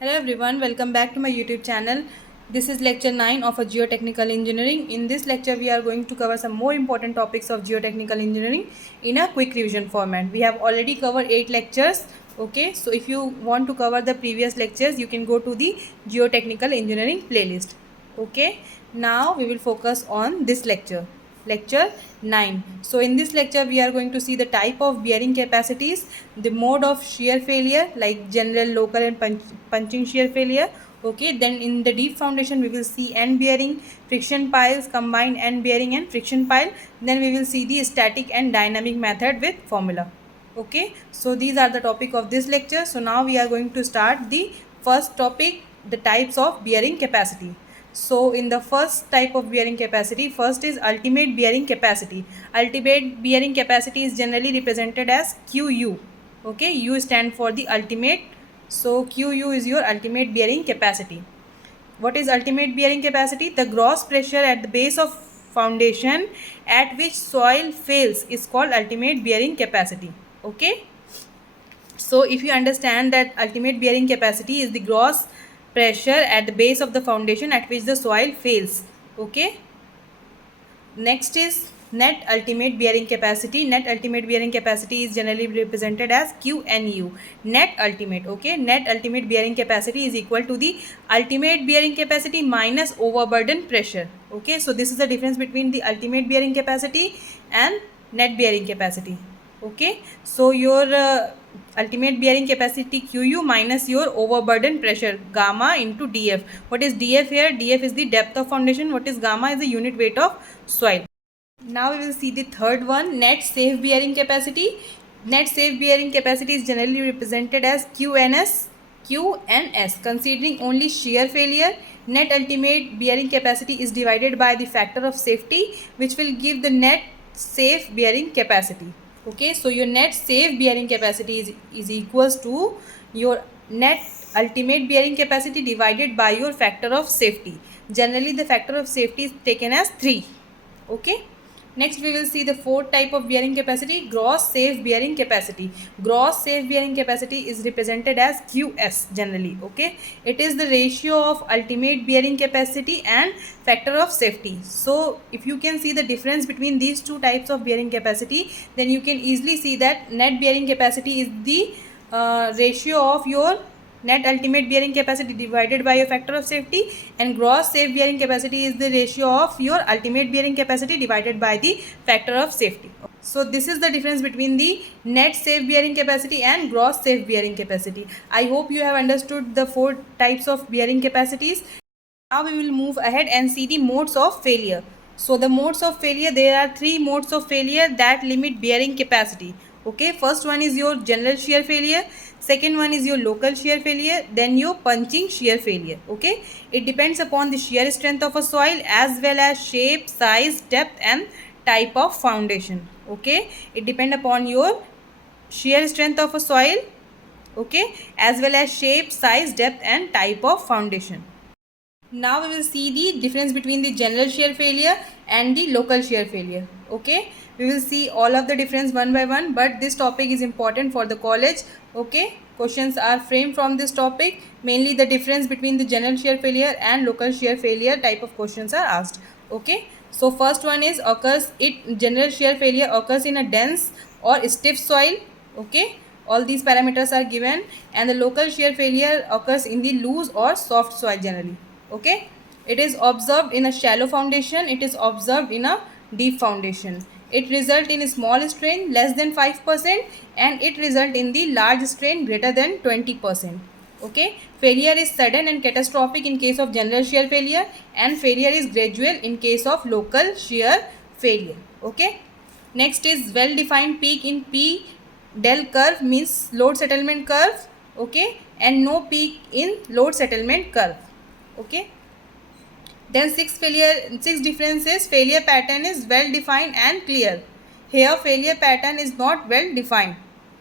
Hello everyone, welcome back to my YouTube channel. This is lecture 9 of a geotechnical engineering. In this lecture we are going to cover some more important topics of geotechnical engineering in a quick revision format. We have already covered 8 lectures. Okay, so if you want to cover the previous lectures, you can go to the geotechnical engineering playlist. Okay, now we will focus on this lecture 9. So in this lecture we are going to see the type of bearing capacities, the mode of shear failure like general, local and punching shear failure. Okay, then in the deep foundation we will see end bearing, friction piles, combined end bearing and friction pile. Then we will see the static and dynamic method with formula. Okay, so these are the topic of this lecture. So now we are going to start the first topic, the types of bearing capacity. So in the first type of bearing capacity, first is ultimate bearing capacity. Ultimate bearing capacity is generally represented as QU. Okay, U stand for the ultimate. So QU is your ultimate bearing capacity. What is ultimate bearing capacity? The gross pressure at the base of foundation at which soil fails is called ultimate bearing capacity. Okay. So if you understand that ultimate bearing capacity is the gross pressure at the base of the foundation at which the soil fails. Okay. Next is net ultimate bearing capacity. Net ultimate bearing capacity is generally represented as QNU. Net ultimate. Okay. Net ultimate bearing capacity is equal to the ultimate bearing capacity minus overburden pressure. Okay. So this is the difference between the ultimate bearing capacity and net bearing capacity. Okay. So your ultimate bearing capacity QU minus your overburden pressure gamma into DF. What is DF here? DF is the depth of foundation. What is gamma? Is the unit weight of soil. Now we will see the third one, net safe bearing capacity. Net safe bearing capacity is generally represented as QNS. Considering only shear failure, net ultimate bearing capacity is divided by the factor of safety, which will give the net safe bearing capacity. Okay, so your net safe bearing capacity is equals to your net ultimate bearing capacity divided by your factor of safety. Generally the factor of safety is taken as 3. Okay. Next we will see the fourth type of bearing capacity, gross safe bearing capacity. Gross safe bearing capacity is represented as QS generally. Okay, it is the ratio of ultimate bearing capacity and factor of safety. So if you can see the difference between these two types of bearing capacity, then you can easily see that net bearing capacity is the ratio of your net ultimate bearing capacity divided by your factor of safety, and gross safe bearing capacity is the ratio of your ultimate bearing capacity divided by the factor of safety. So this is the difference between the net safe bearing capacity and gross safe bearing capacity. I hope you have understood the 4 types of bearing capacities. Now we will move ahead and see the modes of failure. So the modes of failure, there are 3 modes of failure that limit bearing capacity. Okay, first one is your general shear failure, second one is your local shear failure, then your punching shear failure. Okay, it depends upon the shear strength of a soil as well as shape, size, depth and type of foundation. Okay, it depends upon your shear strength of a soil, okay, as well as shape, size, depth and type of foundation. Now we will see the difference between the general shear failure and the local shear failure. Okay, we will see all of the difference one by one, but this topic is important for the college. Okay, questions are framed from this topic. Mainly the difference between the general shear failure and local shear failure type of questions are asked. Okay, so first one is general shear failure occurs in a dense or stiff soil. Okay, all these parameters are given, and the local shear failure occurs in the loose or soft soil generally. Okay, it is observed in a shallow foundation, it is observed in a deep foundation. It result in a small strain less than 5% and it result in the large strain greater than 20%. Okay, failure is sudden and catastrophic in case of general shear failure, and failure is gradual in case of local shear failure. Okay, next is well defined peak in P del curve means load settlement curve. Okay, and no peak in load settlement curve. Okay, then six differences. Failure pattern is well defined and clear. Here failure pattern is not well defined.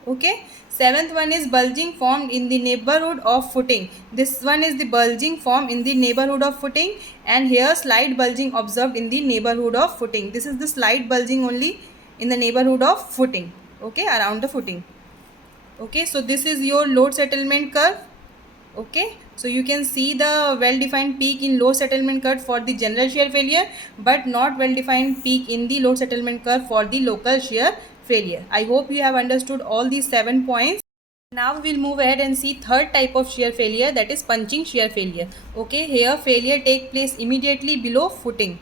Okay, seventh one is bulging formed in the neighborhood of footing. This one is the bulging formed in the neighborhood of footing, and here slight bulging observed in the neighborhood of footing. This is the slight bulging only in the neighborhood of footing. Okay, around the footing. Okay, so this is your load settlement curve. Okay, so you can see the well defined peak in load settlement curve for the general shear failure, but not well defined peak in the load settlement curve for the local shear failure. I hope you have understood all these 7 points. Now we'll move ahead and see third type of shear failure, that is punching shear failure. Okay, here failure take place immediately below footing.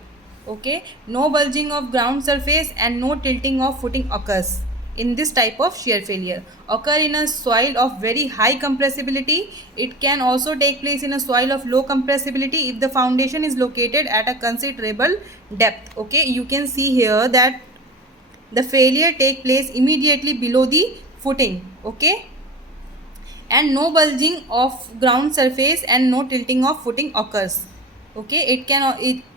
Okay, no bulging of ground surface and no tilting of footing occurs in this type of shear failure. Occur in a soil of very high compressibility. It can also take place in a soil of low compressibility if the foundation is located at a considerable depth. Okay, you can see here that the failure take place immediately below the footing. Okay, and no bulging of ground surface and no tilting of footing occurs. Okay,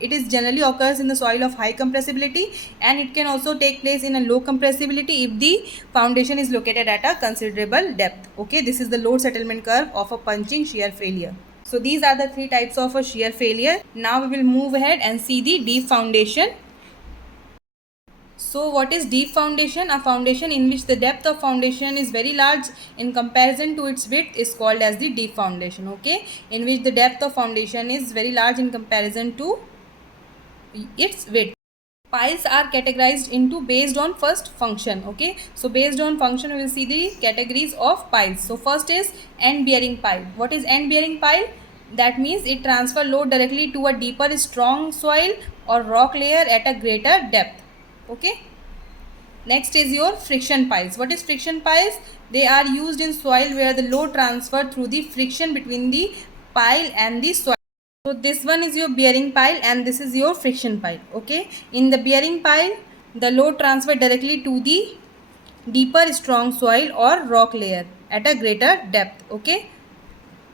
it is generally occurs in the soil of high compressibility, and it can also take place in a low compressibility if the foundation is located at a considerable depth. Okay, this is the load settlement curve of a punching shear failure. So these are the 3 types of a shear failure. Now we will move ahead and see the deep foundation. So what is deep foundation? A foundation in which the depth of foundation is very large in comparison to its width is called as the deep foundation. Okay, in which the depth of foundation is very large in comparison to its width. Piles are categorized into based on first function. Okay, so based on function we will see the categories of piles. So first is end bearing pile. What is end bearing pile? That means it transfer load directly to a deeper strong soil or rock layer at a greater depth. Okay, next is your friction piles. What is friction piles? They are used in soil where the load transfer through the friction between the pile and the soil. So this one is your bearing pile and this is your friction pile. Okay, in the bearing pile the load transfer directly to the deeper strong soil or rock layer at a greater depth. Okay,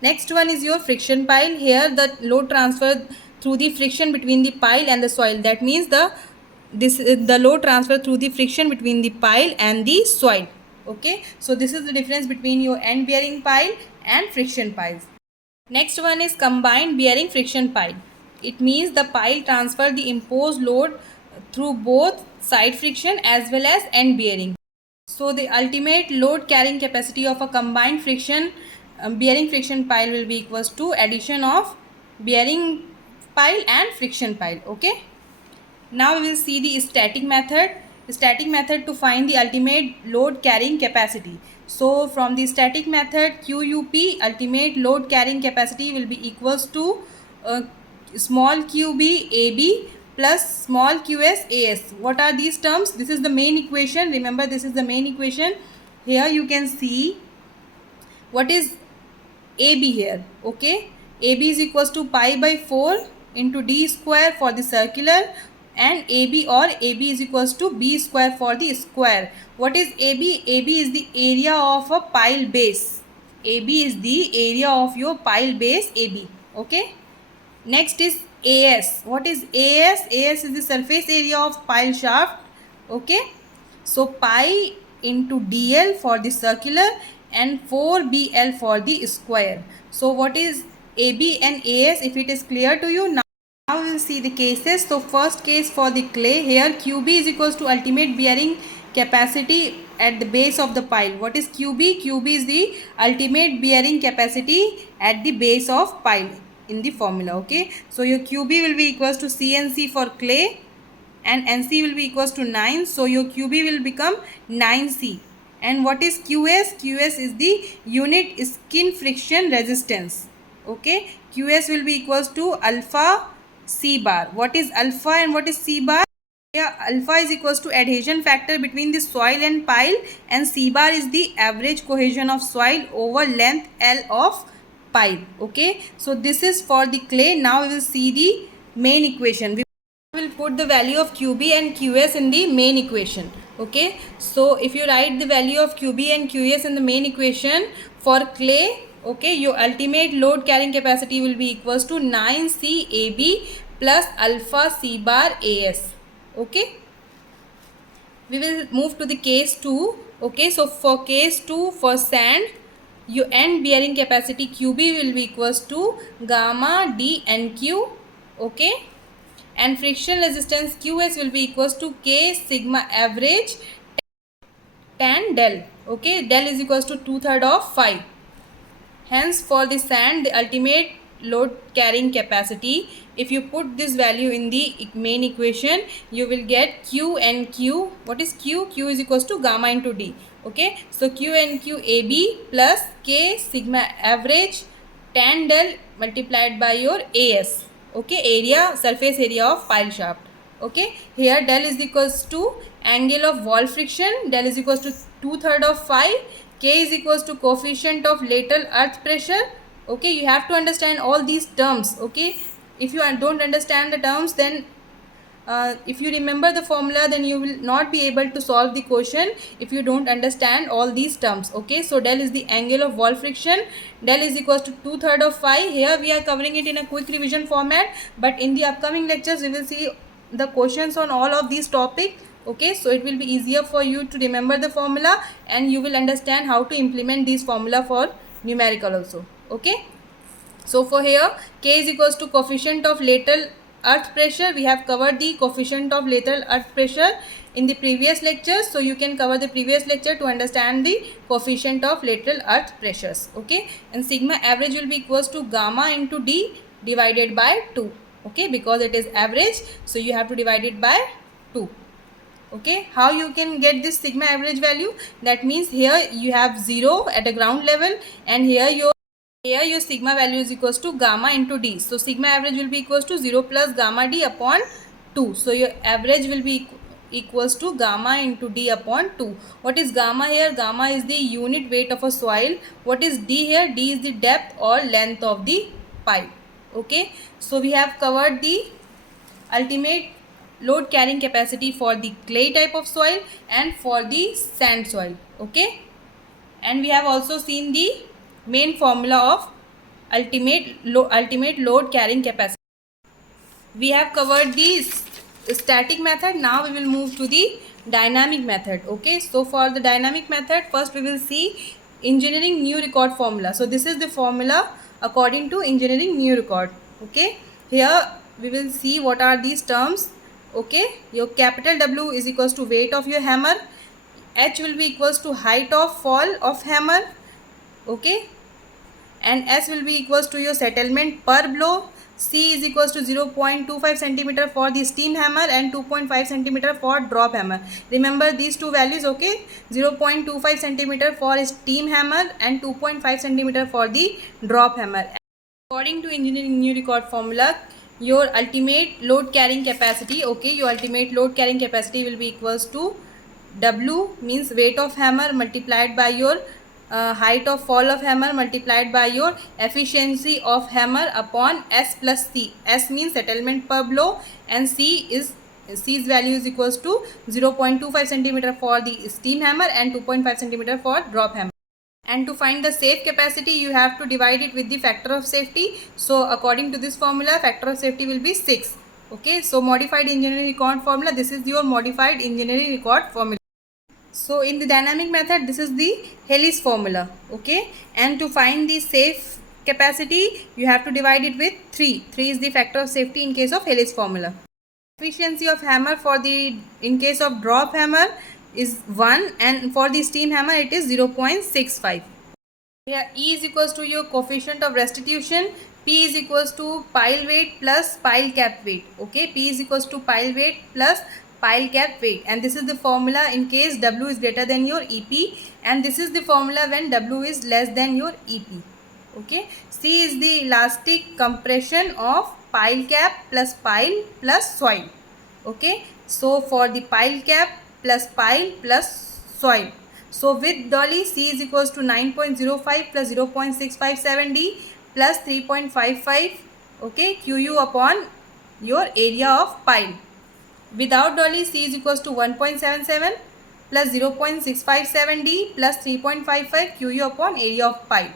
next one is your friction pile. Here the load transfer through the friction between the pile and the soil. That means the load transfer through the friction between the pile and the soil. Okay, so this is the difference between your end bearing pile and friction piles. Next one is combined bearing friction pile. It means the pile transfer the imposed load through both side friction as well as end bearing. So the ultimate load carrying capacity of a combined friction bearing friction pile will be equals to addition of bearing pile and friction pile. Okay, now we will see the static method. Static method to find the ultimate load carrying capacity. So from the static method, QUP ultimate load carrying capacity will be equals to small QB AB plus small QS AS. What are these terms? This is the main equation. Remember, this is the main equation. Here you can see what is AB here. Okay, AB is equals to pi by 4 into d square for the circular, and AB or AB is equals to b square for the square. What is AB? AB is the area of a pile base. AB is the area of your pile base AB. Okay, next is AS. What is AS? AS is the surface area of pile shaft. Okay, so pi into DL for the circular and 4BL for the square. So what is AB and AS? If it is clear to you, now we will see the cases. So first case for the clay, here QB is equals to ultimate bearing capacity at the base of the pile. What is QB? QB is the ultimate bearing capacity at the base of pile in the formula. Okay, so your QB will be equals to CNC for clay and NC will be equals to 9. So your QB will become 9C. And what is QS? QS is the unit skin friction resistance. Okay, QS will be equals to alpha C bar. What is alpha and what is C bar? Yeah, alpha is equals to adhesion factor between the soil and pile, and C bar is the average cohesion of soil over length L of pile. Okay, so this is for the clay. Now we will see the main equation. We will put the value of QB and QS in the main equation. Okay, so if you write the value of QB and QS in the main equation for clay, okay, your ultimate load carrying capacity will be equals to 9CAB plus alpha C bar AS. Okay, we will move to the case 2. Okay, so for case 2 for sand, your end bearing capacity QB will be equals to gamma D NQ. Okay, and friction resistance QS will be equals to K sigma average tan del. Okay, del is equals to 2/3 of phi. Hence for the sand, the ultimate load carrying capacity, if you put this value in the main equation, you will get Q and Q. What is Q? Q is equals to gamma into D. Okay, so Q and Q AB plus K sigma average tan del multiplied by your AS. Okay, area, surface area of pile shaft. Okay, here del is equals to angle of wall friction, del is equals to 2/3 of phi, K is equals to coefficient of lateral earth pressure. Okay, you have to understand all these terms. Okay, if you don't understand the terms, then if you remember the formula, then you will not be able to solve the question if you don't understand all these terms. Okay, so del is the angle of wall friction, del is equals to 2/3 of phi. Here we are covering it in a quick revision format, but in the upcoming lectures we will see the questions on all of these topics. Okay, so it will be easier for you to remember the formula, and you will understand how to implement these formula for numerical also. Okay, so for here, K is equals to coefficient of lateral earth pressure. We have covered the coefficient of lateral earth pressure in the previous lecture, so you can cover the previous lecture to understand the coefficient of lateral earth pressures. Okay, and sigma average will be equals to gamma into D divided by 2. Okay, because it is average, so you have to divide it by 2. Okay, how you can get this sigma average value? That means here you have 0 at the ground level, and here your sigma value is equals to gamma into D. So sigma average will be equals to 0 plus gamma D upon 2. So your average will be equals to gamma into D upon 2. What is gamma here? Gamma is the unit weight of a soil. What is D here? D is the depth or length of the pipe. Okay, so we have covered the ultimate load carrying capacity for the clay type of soil and for the sand soil. Okay, and we have also seen the main formula of ultimate load carrying capacity. We have covered the static method. Now we will move to the dynamic method. Okay, so for the dynamic method, first we will see engineering new record formula. So this is the formula according to engineering new record. Okay, here we will see what are these terms. Okay, your capital W is equals to weight of your hammer, H will be equals to height of fall of hammer. Okay, and S will be equals to your settlement per blow. C is equals to 0.25 centimeter for the steam hammer and 2.5 centimeter for drop hammer. Remember these two values. Okay, 0.25 centimeter for steam hammer and 2.5 centimeter for the drop hammer. According to engineering new record formula, your ultimate load carrying capacity, okay, your ultimate load carrying capacity will be equals to W means weight of hammer multiplied by your height of fall of hammer multiplied by your efficiency of hammer upon S plus C. S means settlement per blow, and C's value is equals to 0.25 centimeter for the steam hammer and 2.5 centimeter for drop hammer. And to find the safe capacity, you have to divide it with the factor of safety. So according to this formula, factor of safety will be 6. Okay, so modified engineering record formula, this is your modified engineering record formula. So in the dynamic method, this is the Hellis formula. Okay, and to find the safe capacity, you have to divide it with 3. 3 is the factor of safety in case of Hellis formula. Efficiency of hammer for the in case of drop hammer is 1, and for the steam hammer it is 0.65. Here E is equals to your coefficient of restitution, P is equals to pile weight plus pile cap weight. Okay, P is equals to pile weight plus pile cap weight, and this is the formula in case W is greater than your EP, and this is the formula when W is less than your EP. Okay, C is the elastic compression of pile cap plus pile plus soil. Okay, so for the pile cap plus pile plus soil, so with dolly C is equals to 9.05 plus 0.657 D plus 3.55. Okay, QU upon your area of pile. Without dolly C is equals to 1.77 plus 0.657 D plus 3.55 QU upon area of pile.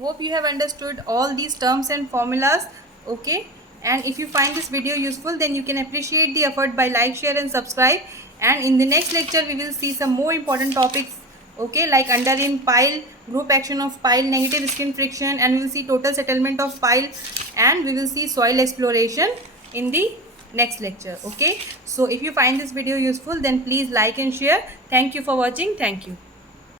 Hope you have understood all these terms and formulas. Okay, and if you find this video useful, then you can appreciate the effort by like, share and subscribe. And in the next lecture we will see some more important topics, okay, like under in pile, group action of pile, negative skin friction, and we will see total settlement of pile, and we will see soil exploration in the next lecture. Okay, so if you find this video useful, then please like and share. Thank you for watching. Thank you.